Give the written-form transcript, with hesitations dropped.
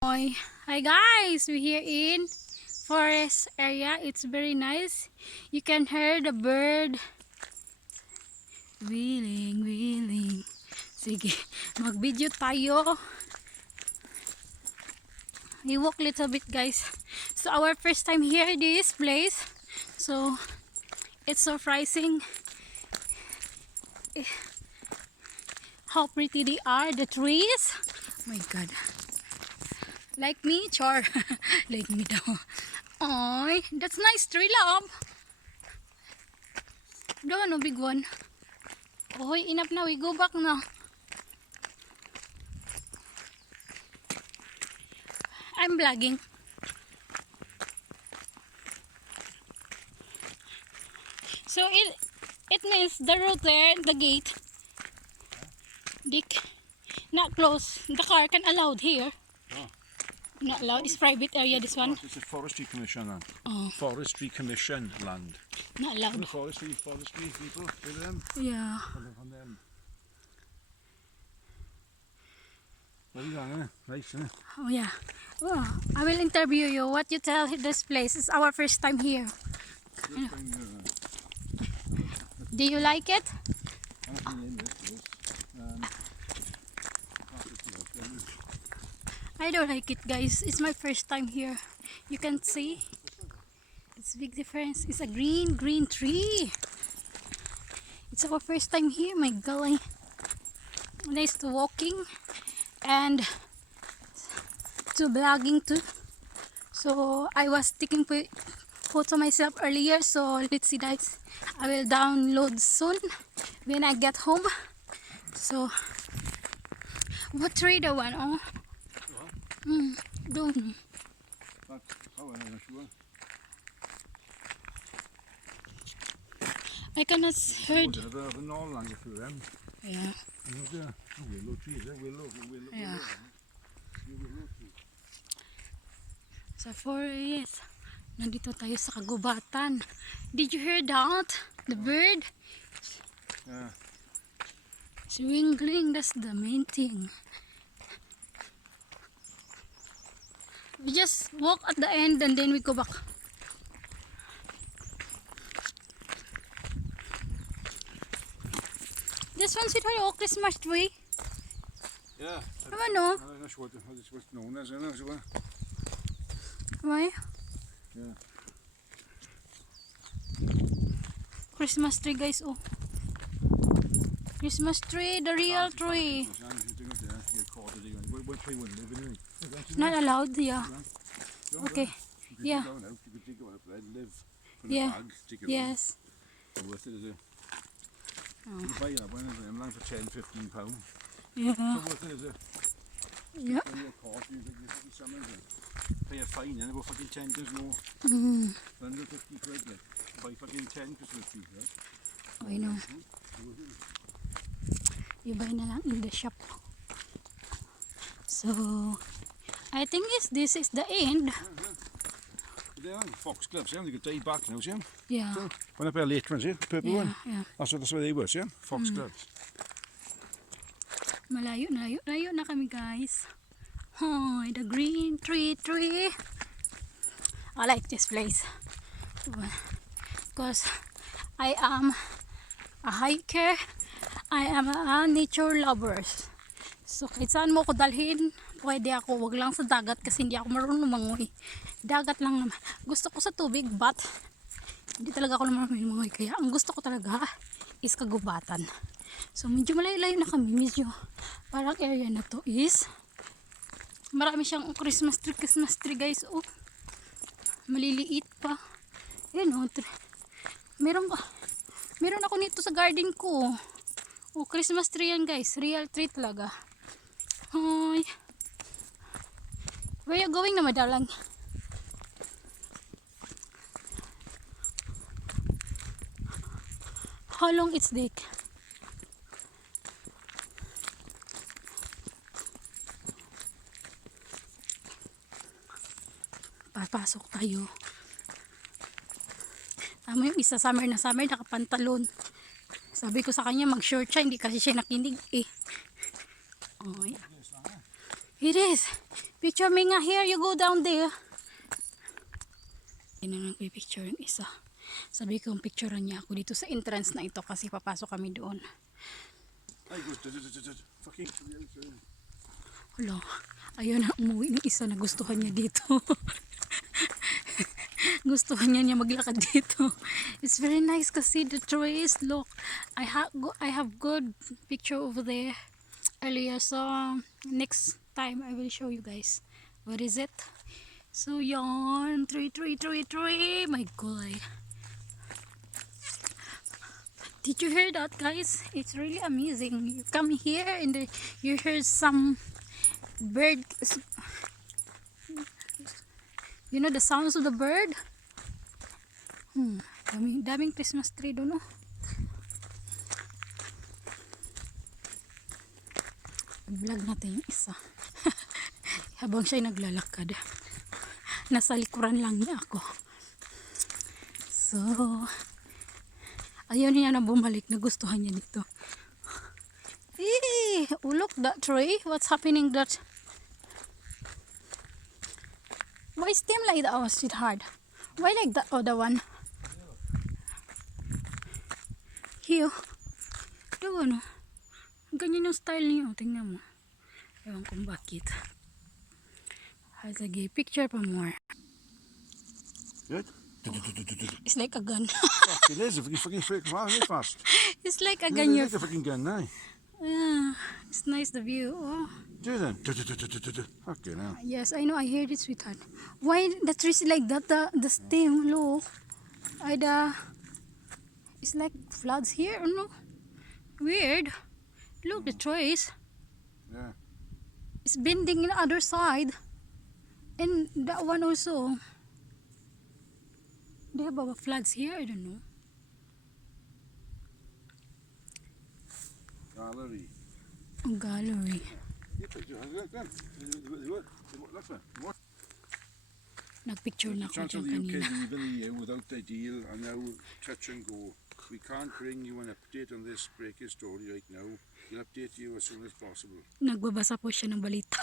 Hi guys, we're here in forest area. It's very nice. You can hear the bird wheeling. Sige, mag-video tayo. We walk little bit guys. So our first time here this place. So it's surprising how pretty they are, the trees. Oh my god. Like me, char. Like me daw. Ay, that's nice tree, love. Daw, no big one. Oy, enough na. We go back na. I'm vlogging. So it means the road there, the gate, Dick, not close. The car can allowed here. Oh. Not allowed. It's private area. This one. It's a forestry commission land. Oh. Forestry commission land. Not allowed. Forestry people. With them. Yeah. From them. Very long, nice, isn't it? Oh yeah. Oh, I will interview you. What you tell this place? It's our first time here. Do you like it? I don't like it, guys. It's my first time here. You can see it's big difference. It's a green tree. It's our first time here. My golly, nice to walking and to vlogging too. So I was taking photo myself earlier. So let's see, guys. I will download soon when I get home. So what tree the one? Oh. Don't know. I cannot heard. Yeah. Yeah. Sa forest. Nandito tayo sa kagubatan. Did you hear that? The bird? Yeah. Swingling, that's the main thing. We just walk at the end and then we go back. This one's a Christmas tree. Yeah. Ano? I'm not sure what it's known as. I'm not sure. Why? Yeah. Christmas tree, guys. Oh, Christmas tree, the real tree. Not allowed. Yeah. Okay. Yeah. Yeah. Yes. Worth it, is it? You buy that one, I'm for 10-15 pounds. Yeah. Worth it, is it? Yeah. Pay a fine and about fucking 10 times more. 150 quid, like. Buy fucking 10 Christmas trees, right? I know. You buy na lang in the shop. So, I think this is the end. They're on fox gloves, yeah? They got day back now, see? Yeah. So, one up there later on, see? Purple one. Yeah. That's what they were, see? Fox gloves. Malayo na kami, guys. Oh, the green tree. I like this place because I am a hiker. I am a nature lover. So kahit saan mo ko dalhin, pwede ako. Wag lang sa dagat kasi hindi ako marunong lumangoy. Dagat lang naman. Gusto ko sa tubig but hindi talaga ako marunong lumangoy. Kaya ang gusto ko talaga is kagubatan. So medyo malayo-layo na kami. Medyo parang area na to is marami siyang Christmas tree guys. Oh, maliliit pa. Yan oh. Meron ako nito sa garden ko. Oh, Christmas tree yan guys. Real tree talaga. Hi. Where you going na madalang? How long it's take? Papasok tayo. Tama yung isa summer nakapantalon. Sabi ko sa kanya mag short siya, hindi kasi siya nakinig eh. Oh, yeah. It is. Picture me nga here, you go down there. Tinanong ko yung picture yung isa. Sabi ko, picturean niya ako dito sa entrance na ito kasi papasok kami doon. I go fucking. Hala, ayun na umuwi ng isa na gustuhan niya dito. Gustuhan niya maglakad dito. It's very nice kasi the trees. Look, I have good picture over there earlier. So next time I will show you guys. What is it? So yon, tree. My God. Did you hear that, guys? It's really amazing. You come here and you hear some bird. You know the sounds of the bird? Daming Christmas tree doon, no? Vlog natin yung isa. Habang siya'y naglalakad. Nasa likuran lang niya ako. So, ayaw niya na bumalik. Nagustuhan niya dito. Oh, look that tree. What's happening that? Why stem like that? Oh, sweetheart. Why like that other one? Here. Doon, no? Ganyan yung style niya. Tingnan mo. Ewan kung bakit. Sige, picture pa more. Good. It's like a gun. Fuck, it is. If you fucking freak fast. It's like a Yeah, gun. they like a fucking gun now. Yeah, it's nice the view. Oh. Do then. Fucking hell. Yes, I know. I heard it, sweetheart. Why the trees like that? The stem, look. It's like floods here, or no? Weird. Look, the trees. Yeah. It's bending in the other side. And that one also. They have floods here, I don't know. Gallery. A gallery. Nagpicture na ako Chance of dyan the UK kanina. leaving the EU without a deal and now touch and go. We can't bring you an update on this breaking story right now. We'll update you as soon as possible. Nagbabasa po siya ng balita.